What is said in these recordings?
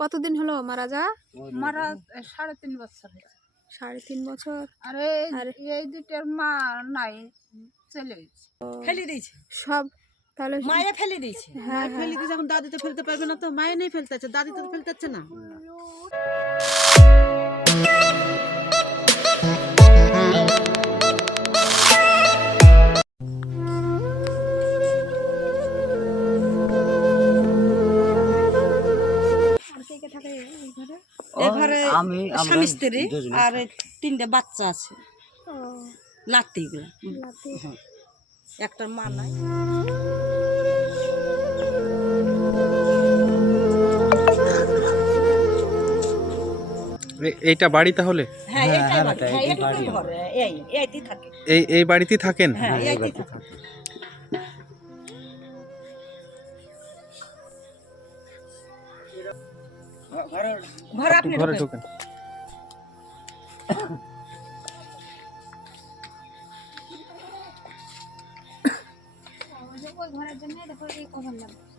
কতদিন হলো মারা যাওয়া? মারা 3.5 বছর হয়েছে। 3.5 বছর। আর এই দুটার মা নাই, চলে গেছে, ফেলে দিয়েছে সব। তাহলে মায়ে ফেলে দিয়েছে। হ্যাঁ, ফেলে দিয়েছে, এখন দাদি তো ফেলতে পারবে না, তো মায়ে নেই ফেলতে আছে, দাদি তো ফেলতে হচ্ছে না। ঘরে স্বামী স্ত্রী আর 3টে বাচ্চা আছে, লাতি গুলা, একটা মা নাই। এইটা বাড়ি তাহলে? হ্যাঁ, এইটাই বাড়ি। হ্যাঁ, এইটুকুই ঘর, এইতেই থাকে। এই বাড়িতেই থাকেন? হ্যাঁ, এইতেই থাকে। ঘরে ঢোকেন।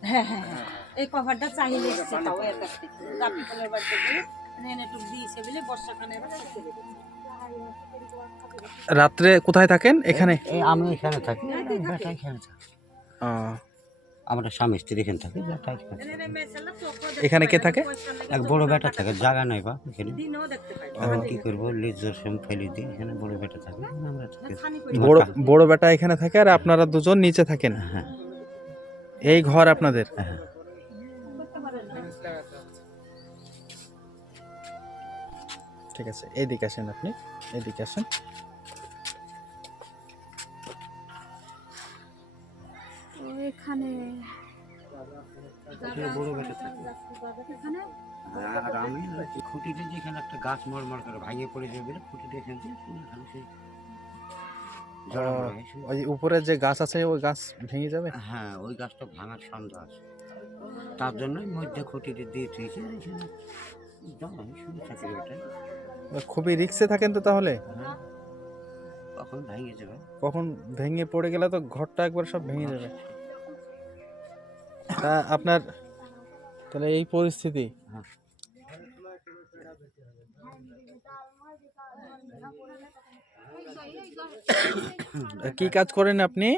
হ্যাঁ হ্যাঁ, এই কভারটা চাইলে এসছে, তাও এর কাছ থেকে রাপি কলের বাড়িতে গিয়ে এনে টুক দিয়েছে বলে বর্ষাকালে এবার ছেড়ে দিয়েছে। রাত্রে কোথায় থাকেন? এখানে? আমি এখানে থাকি, বেটা এখানে থাকে। আমরা স্বামী স্ত্রী এখানে থাকি, বেটা এখানে কে থাকে? এক বড় বেটা থাকে, জায়গা নাই বা এখানে। কি করবো, লিজর সম ফেলে দিই, এখানে বড় বেটা থাকে, আমরা থাকি। বড় বেটা এখানে থাকে আর আপনারা দুজন নিচে থাকেন? হ্যাঁ। এই ঘর আপনাদের? হ্যাঁ। ঠিক আছে, এইদিকে আসেন, আপনি এইদিকে আসেন। এখানে বড় বেটা থাকে। আর আমি খুঁটিতে যেখানে একটা গাছ মরমর করে ভাঙে পড়ে যাবে বলে খুঁটিতে এখান থেকে ওই উপরে যে গাছ আছে ওই গাছ ভেঙে যাবে? হ্যাঁ, ওই গাছটা ভাঙার সন্দেহ আছে, তার জন্যই মধ্যে খুঁটিতে দিয়ে থুয়েছে। খুবই রিস্কে থাকেন তো তাহলে? কখন ভেঙে যাবে, কখন ভেঙে পড়ে গেলে তো ঘরটা একবার সব ভেঙে যাবে। তা আপনার তাহলে এই পরিস্থিতি? কি কাজ করেন আপনি?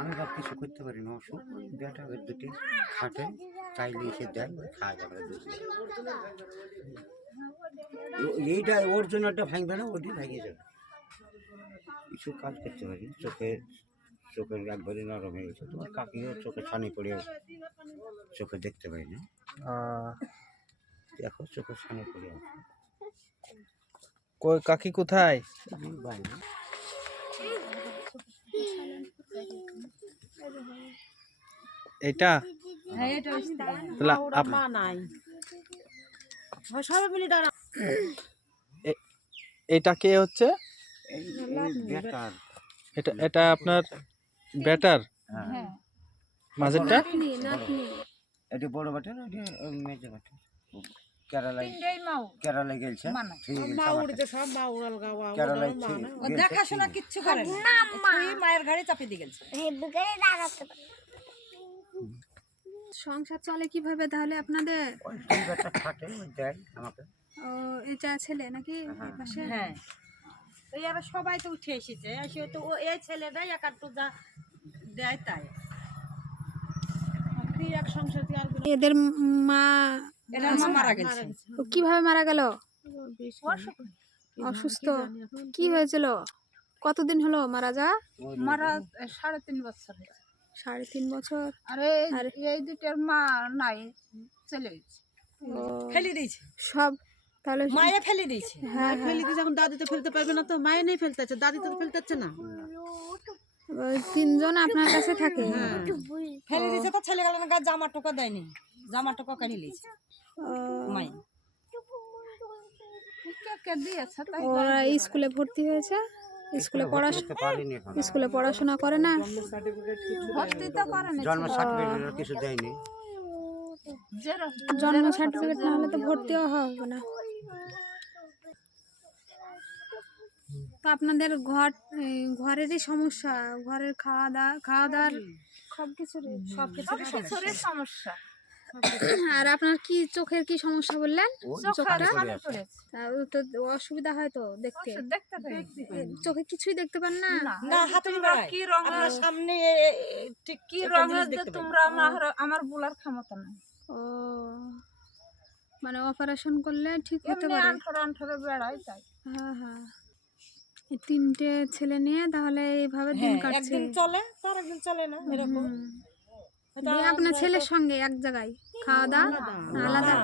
আমি বা কিছু করতে পারি না, অসুখ। বেটা দুটি খাটে, চাইলে এসে দেয়, খাওয়া যাবে। এইটা ওর জন্য একটা ভাঙবে না, ওটি ভেঙে যাবে। কিছু কাজ করতে পারি, চোখের একবারই নরম হয়ে গেছে। তোমার কাকিও চোখে ছানি পড়ে, চোখে দেখতে পাই না, দেখো চোখে ছানি পড়ে আছে। কাকি কোথায়? বাইরে। এটা এটা কে হচ্ছে? এটা আপনার বেটার? মাঝেরটা? এটা বড় বেটার, এটা মেজো বেটার। কেরালায় গেছে, দেখাশোনা কিচ্ছু করে না, মায়ের গাড়ি চাপিয়ে দিয়ে গেছে। সংসার চলে কিভাবে তাহলে আপনাদের? ও, এটা ছেলে নাকি পাশে? হ্যাঁ, এই আর সবাই তো উঠে এসেছে, এসে তো ও এই ছেলেটাই একাত্তু যা দেয় তাই। এদের মা মারা গেছে। কিভাবে মারা গেল? অসুস্থ? কি হয়েছিল? কতদিন হলো মারা যাওয়া? মারা 3.5 বছর হয়েছে। 3.5 বছর। আর এই দুটার মা নাই, চলে গেছে, ফেলে দিয়েছে সব। তাহলে মায়ে ফেলে দিয়েছে। হ্যাঁ, ফেলে দিয়েছে, এখন দাদি তো ফেলতে পারবে না, তো মায়ে নেই ফেলতে আছে, দাদি তো ফেলতে হচ্ছে না। 3জন আপনার কাছে থাকে? ফেলে দিয়েছে তো ছেলে গেল না, জামা টোকা দেয়নি, জামা টোকা কেড়ে নিয়েছে মায়ে। ওরা স্কুলে ভর্তি হয়েছে? স্কুলে পড়াশোনা করে না? জন্ম সার্টিফিকেট কিছু দেয়নি। জন্ম সার্টিফিকেট না হলে তো ভর্তিও হবে না। তো আপনাদের ঘরেরই সমস্যা, ঘরের খাওয়া দাওয়ার সবকিছুরই সমস্যা। আর আপনার কি চোখের কি সমস্যা বললেন? ওই চোখটা ছানি পড়ে আছে। তা ও তো অসুবিধা হয় তো দেখতে। চোখে কিছুই দেখতে পান না? না হাতে কি রং আপনার সামনে ঠিক কি একটা রঙের জিনিস দেখতে তোমরা আমার বলার ক্ষমতা নাই। ও মানে অপারেশন করলে ঠিক হতে এমনি পারে। আন্ঠরে বেড়াই তাই। হ্যাঁ হ্যাঁ। এই 3টে ছেলে নিয়ে তাহলে এইভাবে দিন হ্যাঁ, কাটছে। একদিন চলে তার একদিন চলে না এরকম। দিয়ে আপনার ছেলের সঙ্গে এক জায়গায় খাওয়া দাওয়া না আলাদা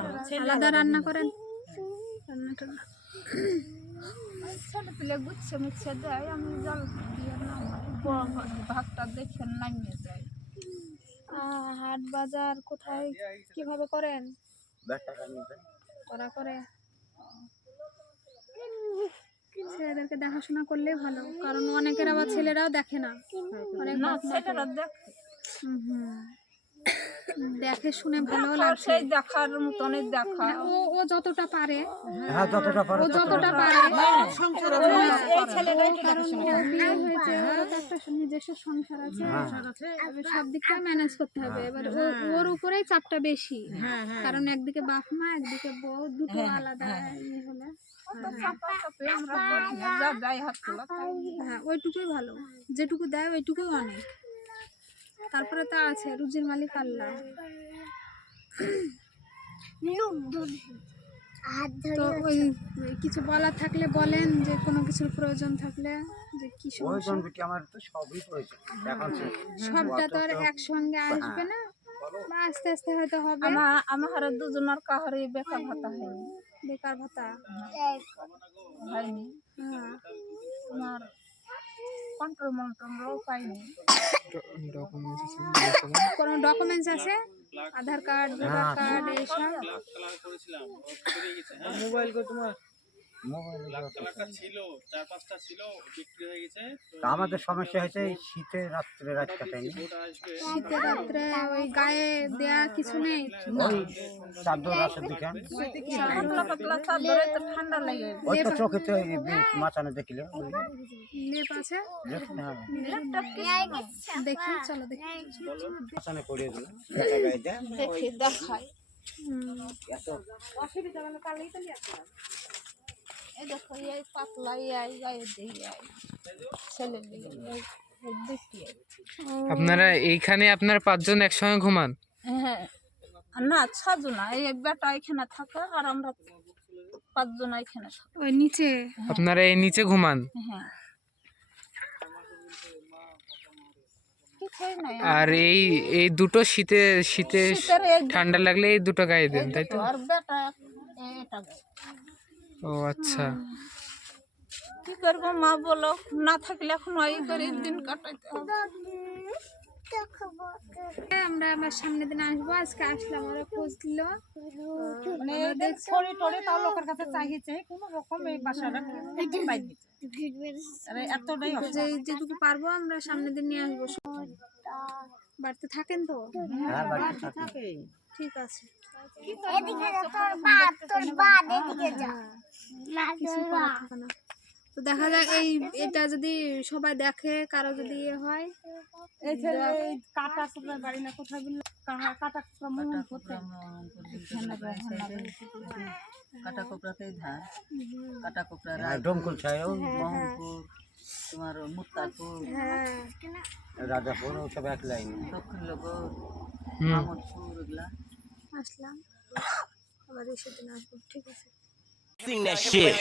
আলাদা রান্না করেন? রান্না টান্না ছেলে পেলে গুচ্ছে মুচ্ছে দেয়, আমি জল দিয়ে না ভাতটা দেখে নামিয়ে যাই। হাট বাজার কোথায় কিভাবে করেন? ব্যাটাটা নিবে। করা করে ছেলেদেরকে দেখাশোনা করলে ভালো, কারণ অনেকের আবার ছেলেরাও দেখে না, অনেক না বাপ মা ছেলেরা দেখে, দেখে শুনে ভালো দেখাও লাগছে। সেই দেখার মতনই দেখা। ও যতটা পারে, হ্যাঁ যতটা পারে ও যতটা পারে এই ছেলেটাই একটু কারণ দেখাশোনা ওর বিয়ে হয়েছে, ওর তো একটা নিজস্ব সংসার আছে, এবার সব দিকটা ম্যানেজ করতে হবে। এবার ওর উপরেই চাপটা বেশি, কারণ একদিকে বাপ মা একদিকে বউ, দুটো আলাদা ইয়ে হলে চাপাচাপি আমরা করি না, যা যাই হাত তোলা তাই। হ্যাঁ ওইটুকুই ভালো, যেটুকু দেয় ওইটুকুই অনেক। তারপরে তো আছে রুজির মালিক আল্লাহ। তো ওই কিছু বলার থাকলে বলেন, যে কোনো কিছুর প্রয়োজন থাকলে, যে কি ওই সমস্যা। জন্মটি আমার তো সবই প্রয়োজন এখন সবটা তো আর একসঙ্গে আসবে না, বা আস্তে আস্তে হয়তো হবে। আমার দুজনের কাহারে বেকার ভাতা হয়নি, বেকার ভাতা হয়নি। হ্যাঁ তোমার কন্ট্রোল মন্ট্রোলও পাইনি। কোনো ডকুমেন্টস আছে? আধার কার্ড, ভোটার কার্ড, এইসব? মোবাইল কো তোমার তা আমাদের সমস্যা হয়েছে এই শীতে রাত্রে রাত কাটাইনি। শীতের রাত্রে ওই গায়ে দেয়া কিছু নেই? ওই চাদর আছে দুখান, পাতলা পাতলা চাদরে তো ঠান্ডা লাগে। ওই তো চোখেতে মাচানে দেখলে ওই লেপ আছে? দেখি, চলো দেখি। মাচানে পড়িয়ে দিল দেখা গায়ে দেয় দেখি দেখাই, এত এই দেখো এই পাতলা এই গায়ে দিয়ে ছেলে দিয়ে দেখি। আপনারা এইখানে আপনার 5 জন একসঙ্গে ঘুমান? হ্যাঁ না 6 জন, এই বেটা এখানে থাকে আর আমরা 5 জন এখানে থাকি। ওই নিচে? আপনারা এই নিচে ঘুমান? হ্যাঁ কিছুই নাই। আর এই দুটো শীতে শীতে শীতের এই ঠান্ডা লাগলে এই দুটো গায়ে দেন, তাই তো? আর বেটা এটা ও আচ্ছা। কি করবো মা বলো, না থাকলে এখন ওই করে দিন কাটাইতে হবে। আমরা আমার সামনের দিন আসবো, আজকে আসলাম, ওরা খোঁজ দিল, মানে এদের ছড়ে টড়ে তাও লোকের কাছে চাইছে কোনো রকম এই বাসাটা পাইনি। আরে এতটাই যে যেটুকু পারবো আমরা সামনের দিন নিয়ে আসবো। বাড়িতে থাকেন তো? হ্যাঁ বাড়িতে থাকে। ঠিক আছে, কিছু করার থাকে না। তো দেখা যাক এটা যদি সবাই দেখে, কারো যদি ইয়ে হয়। এই ছেলে এই কাটা কুকড়া বাড়ি না কোথায় বললো কাটা কুকড়া মোহন করতে কাটা কোপড়াতেই ধান, কাটা কোপড়া আর ডমকল ছায় মোহনপুর, তোমার মুক্তারপুর, হ্যাঁ রাজাপুর ওসব এক লাইন। দক্ষিণ লোক হুম। মামদপুর এগুলা। আসলাম, আবার এসে দিন আসবো। ঠিক আছে। Sing that shit.